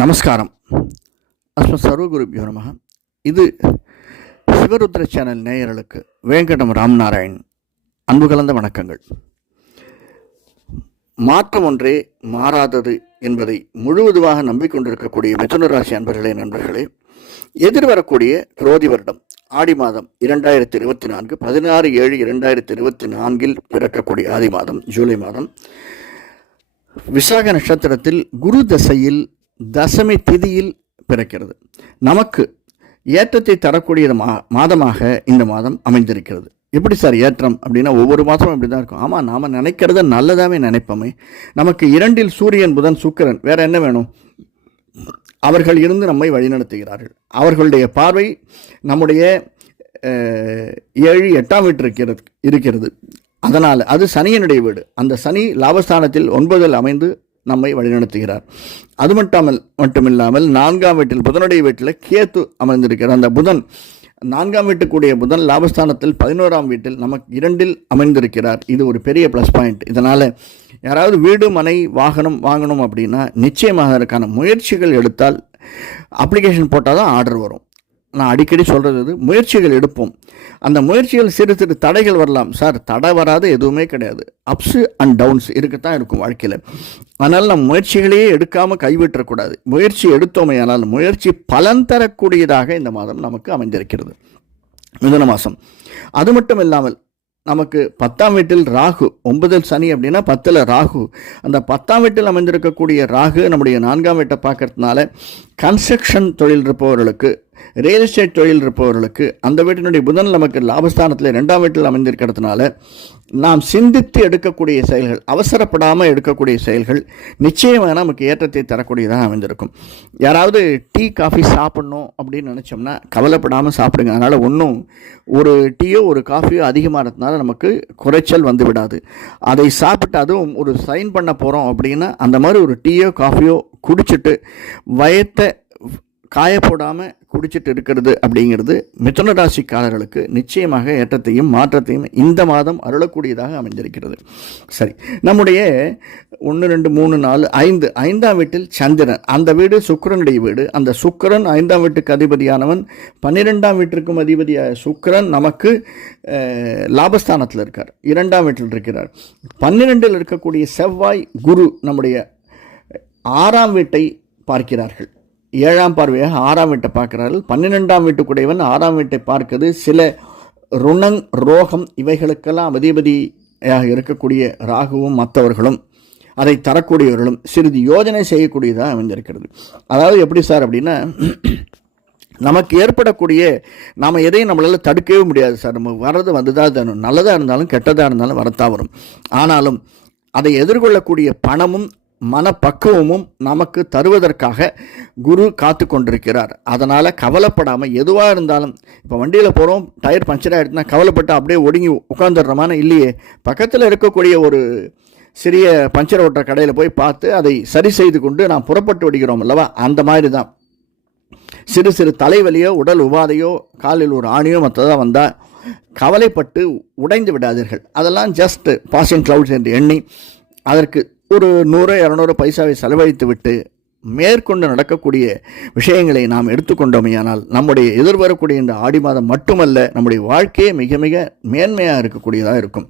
நமஸ்காரம். அஸ்ம சர்வகுரு நம. இது சிவருத்ர சேனல் நேயர்களுக்கு வேங்கடம் ராம்நாராயண் அன்பு கலந்த வணக்கங்கள். மாற்றம் ஒன்றே மாறாதது என்பதை முழுவதுமாக நம்பிக்கொண்டிருக்கக்கூடிய மிதுன ராசி அன்பர்களே நண்பர்களே எதிர்வரக்கூடிய குரோதி வருடம் ஆடி மாதம் இரண்டாயிரத்தி இருபத்தி நான்கு பதினாறு ஏழு இரண்டாயிரத்தி இருபத்தி நான்கில் பிறக்கக்கூடிய ஆதி மாதம் ஜூலை மாதம். விசாக நட்சத்திரத்தில் குரு தசையில் தசமி திதியில் பிறக்கிறது. நமக்கு ஏற்றத்தை தரக்கூடிய மா மாதமாக இந்த மாதம் அமைந்திருக்கிறது. எப்படி சார் ஏற்றம் அப்படின்னா ஒவ்வொரு மாதமும் இப்படி தான் இருக்கும். ஆமாம் நாம் நினைக்கிறத நல்லதாகவே நினைப்போமே. நமக்கு இரண்டில் சூரியன் புதன் சுக்கிரன் வேறு என்ன வேணும்? அவர்கள் இருந்து நம்மை வழிநடத்துகிறார்கள். அவர்களுடைய பார்வை நம்முடைய ஏழு எட்டாம் வீட்டு இருக்கிறது இருக்கிறது. அதனால் அது சனியனுடைய வீடு. அந்த சனி லாபஸ்தானத்தில் ஒன்பதில் அமைந்து நம்மை வழிநடத்துகிறார். அது மட்டுமல் மட்டுமில்லாமல் நான்காம் வீட்டில் புதனுடைய வீட்டில் கேத்து அமர்ந்திருக்கிறார். அந்த புதன் நான்காம் வீட்டுக்குரிய புதன் லாபஸ்தானத்தில் பதினோராம் வீட்டில் நமக்கு இரண்டில் அமைந்திருக்கிறார் இது ஒரு பெரிய ப்ளஸ் பாயிண்ட் இதனால் யாராவது வீடு மனை வாகனம் வாங்கணும் அப்படின்னா நிச்சயமாக அதற்கான முயற்சிகள் எடுத்தால் அப்ளிகேஷன் போட்டால் தான் ஆர்டர் வரும். நான் அடிக்கடி சொல்கிறது இது முயற்சிகள் எடுப்போம். அந்த முயற்சிகள் சிறு சிறு தடைகள் வரலாம். சார் தடை வராது எதுவுமே கிடையாது. அப்ஸு அண்ட் டவுன்ஸ் இருக்கத்தான் இருக்கும் வாழ்க்கையில். அதனால் நம் முயற்சிகளையே எடுக்காமல் கைவிட்டக்கூடாது முயற்சி எடுத்தோமே ஆனால் முயற்சி பலன் தரக்கூடியதாக இந்த மாதம் நமக்கு அமைந்திருக்கிறது. மிதுன மாதம் அது மட்டும் இல்லாமல் நமக்கு பத்தாம் வீட்டில் ராகு ஒன்பதில் சனி அப்படின்னா பத்தில் ராகு. அந்த பத்தாம் வீட்டில் அமைந்திருக்கக்கூடிய ராகு நம்முடைய நான்காம் வீட்டை பார்க்கறதுனால கன்ஸ்ட்ரக்ஷன் தொழில் இருப்பவர்களுக்கு ரியல் எஸ்டேட் தொழில் இருப்பவர்களுக்கு அந்த வீட்டினுடைய புதன் நமக்கு லாபஸ்தானத்தில் ரெண்டாம் வீட்டில் அமைந்திருக்கிறதுனால நாம் சிந்தித்து எடுக்கக்கூடிய செயல்கள் அவசரப்படாமல் எடுக்கக்கூடிய செயல்கள் நிச்சயமாக நமக்கு ஏற்றத்தை தரக்கூடியதாக அமைந்திருக்கும். யாராவது டீ காஃபி சாப்பிட்ணும் அப்படின்னு நினச்சோம்னா கவலைப்படாமல் சாப்பிடுங்க. அதனால் ஒன்றும் ஒரு டீயோ ஒரு காஃபியோ அதிகமானதுனால நமக்கு குறைச்சல் வந்து விடாது அதை சாப்பிட்டு அதுவும் ஒரு சைன் பண்ண போகிறோம் அப்படின்னா அந்த மாதிரி ஒரு டீயோ காஃபியோ குடிச்சிட்டு வயத்தை காயப்போடாமல் குடிச்சிட்டு இருக்கிறது அப்படிங்கிறது மிதுன ராசிக்காரர்களுக்கு நிச்சயமாக ஏற்றத்தையும் மாற்றத்தையும் இந்த மாதம் அருளக்கூடியதாக அமைந்திருக்கிறது. சரி நம்முடைய ஒன்று ரெண்டு மூணு நாலு ஐந்து ஐந்தாம் வீட்டில் சந்திரன். அந்த வீடு சுக்கிரனுடைய வீடு. அந்த சுக்கிரன் ஐந்தாம் வீட்டுக்கு அதிபதியானவன். பன்னிரெண்டாம் வீட்டிற்கும் அதிபதியாக சுக்கிரன் நமக்கு லாபஸ்தானத்தில் இருக்கார். இரண்டாம் வீட்டில் இருக்கிறார். பன்னிரெண்டில் இருக்கக்கூடிய செவ்வாய் குரு நம்முடைய ஆறாம் வீட்டை பார்க்கிறார்கள். ஏழாம் பார்வையாக ஆறாம் வீட்டை பார்க்கிறார்கள். பன்னிரெண்டாம் வீட்டுக்குடையவன் ஆறாம் வீட்டை பார்க்கிறது சில ருணங் ரோகம் இவைகளுக்கெல்லாம் அதிபதியாக இருக்கக்கூடிய ராகுவும் மற்றவர்களும் அதை தரக்கூடியவர்களும் சிறிது யோஜனை செய்யக்கூடியதாக அமைஞ்சிருக்கிறது அதாவது எப்படி சார் அப்படின்னா நமக்கு ஏற்படக்கூடிய நாம் எதையும் நம்மளால் தடுக்கவே முடியாது சார். நம்ம வர்றது வந்துதான் தான் நல்லதாக இருந்தாலும் கெட்டதாக இருந்தாலும் வரத்தான் வரும். ஆனாலும் அதை எதிர்கொள்ளக்கூடிய பணமும் மனப்பக்குவமும் நமக்கு தருவதற்காக குரு காத்து கொண்டிருக்கிறார் அதனால் கவலைப்படாமல் எதுவாக இருந்தாலும் இப்போ வண்டியில் போகிறோம் டயர் பஞ்சர் ஆகிடுச்சுன்னா கவலைப்பட்டு அப்படியே ஒடுங்கி உட்காந்துடுறோமான இல்லையே. பக்கத்தில் இருக்கக்கூடிய ஒரு சிறிய பஞ்சர் ஓட்டுற கடையில் போய் பார்த்து அதை சரி செய்து கொண்டு நாம் புறப்பட்டு விடுகிறோம் அல்லவா? அந்த மாதிரி தான் சிறு சிறு தலைவலியோ உடல் உபாதையோ காலில் ஒரு ஆணியோ மற்றதாக வந்தால் கவலைப்பட்டு உடைந்து விடாதீர்கள். அதெல்லாம் ஜஸ்ட் பாசிங் க்ளவுட்ஸ் என்று எண்ணி அதற்கு ஒரு நூறு இரநூறு பைசாவை செலவழித்து விட்டு மேற்கொண்டு நடக்கக்கூடிய விஷயங்களை நாம் எடுத்துக்கொண்டோமையானால் நம்முடைய எதிர்வரக்கூடிய இந்த ஆடி மாதம் மட்டுமல்ல நம்முடைய வாழ்க்கையே மிக மிக மேன்மையாக இருக்கக்கூடியதாக இருக்கும்.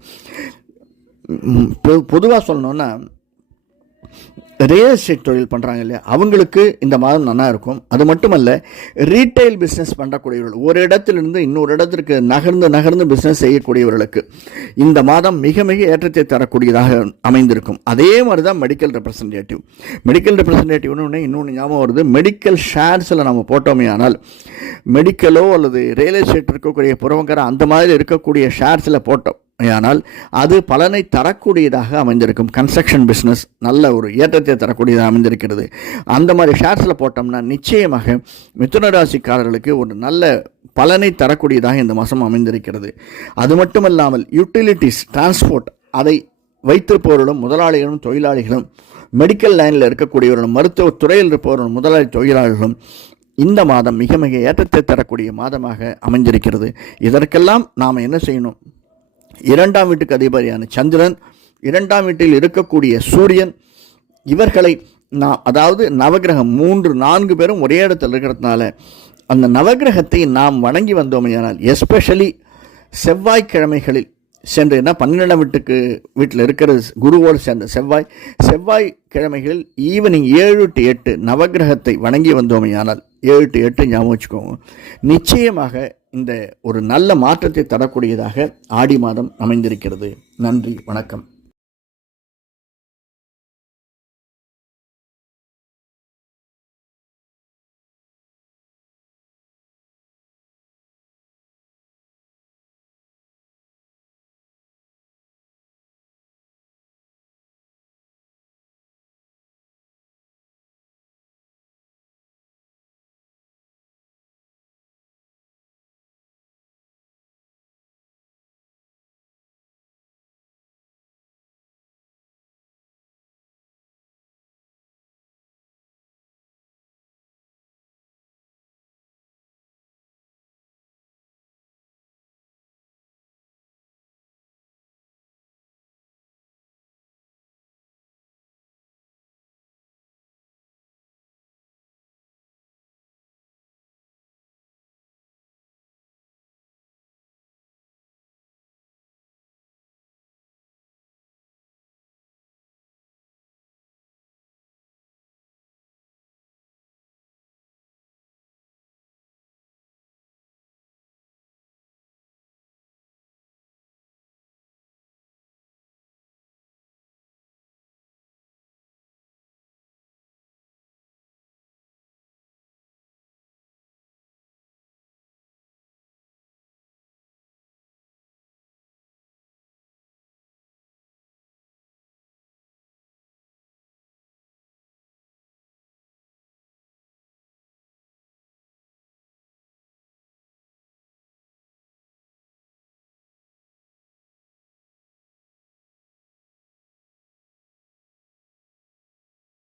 பொதுவாக சொல்லணுன்னா ரியல் எஸ்டேட் தொழில் பண்ணுறாங்க இல்லையா? அவங்களுக்கு இந்த மாதம் நல்லா இருக்கும். அது மட்டுமல்ல ரீட்டைல் பிஸ்னஸ் பண்ணக்கூடியவர்கள் ஒரு இடத்திலிருந்து இன்னொரு இடத்திற்கு நகர்ந்து நகர்ந்து பிஸ்னஸ் செய்யக்கூடியவர்களுக்கு இந்த மாதம் மிக மிக ஏற்றத்தை தரக்கூடியதாக அமைந்திருக்கும். அதே மாதிரி தான் மெடிக்கல் ரெப்ரசன்டேட்டிவ் மெடிக்கல் ரெப்ரசன்டேட்டிவ்னு இன்னொன்று ஞாபகம் வருது. மெடிக்கல் ஷேர்ஸில் நம்ம போட்டோமே ஆனால் மெடிக்கலோ அல்லது ரியல் எஸ்டேட் இருக்கக்கூடிய புறவங்கர அந்த மாதிரி இருக்கக்கூடிய ஷேர்ஸில் போட்டோம். ஆனால் அது பலனை தரக்கூடியதாக அமைந்திருக்கும் கன்ஸ்ட்ரக்ஷன் பிஸ்னஸ் நல்ல ஒரு ஏற்றத்தை தரக்கூடியதாக அமைந்திருக்கிறது. அந்த மாதிரி ஷேர்ஸில் போட்டோம்னா நிச்சயமாக மிதுன ராசிக்காரர்களுக்கு ஒரு நல்ல பலனை தரக்கூடியதாக இந்த மாதம் அமைந்திருக்கிறது. அது மட்டுமல்லாமல் யூட்டிலிட்டிஸ் டிரான்ஸ்போர்ட் அதை வைத்திருப்பவர்களும் முதலாளிகளும் தொழிலாளிகளும் மெடிக்கல் லைனில் இருக்கக்கூடியவர்களும் மருத்துவ துறையில் இருப்பவர்களும் முதலாளி தொழிலாளர்களும் இந்த மாதம் மிக மிக ஏற்றத்தை தரக்கூடிய மாதமாக அமைஞ்சிருக்கிறது இதற்கெல்லாம் நாம் என்ன செய்யணும்? இரண்டாம் வீட்டுக்கு அதிபதியான சந்திரன் இரண்டாம் வீட்டில் இருக்கக்கூடிய சூரியன் இவர்களை நான் அதாவது நவகிரகம் மூன்று நான்கு பேரும் ஒரே இடத்தில் இருக்கிறதுனால அந்த நவகிரகத்தை நாம் வணங்கி வந்தோமையானால் எஸ்பெஷலி செவ்வாய்க்கிழமைகளில் சென்று என்ன பன்னிரெண்டாம் வீட்டுக்கு வீட்டில் இருக்கிற குருவோடு சேர்ந்த செவ்வாய் செவ்வாய் கிழமைகளில் ஈவினிங் ஏழு டு எட்டு நவகிரகத்தை வணங்கி வந்தோமையானால் ஏழு டு எட்டு ஞாபகம் வச்சுக்கோங்க. நிச்சயமாக இந்த ஒரு நல்ல மாற்றத்தை தரக்கூடியதாக ஆடி மாதம் அமைந்திருக்கிறது. நன்றி வணக்கம்.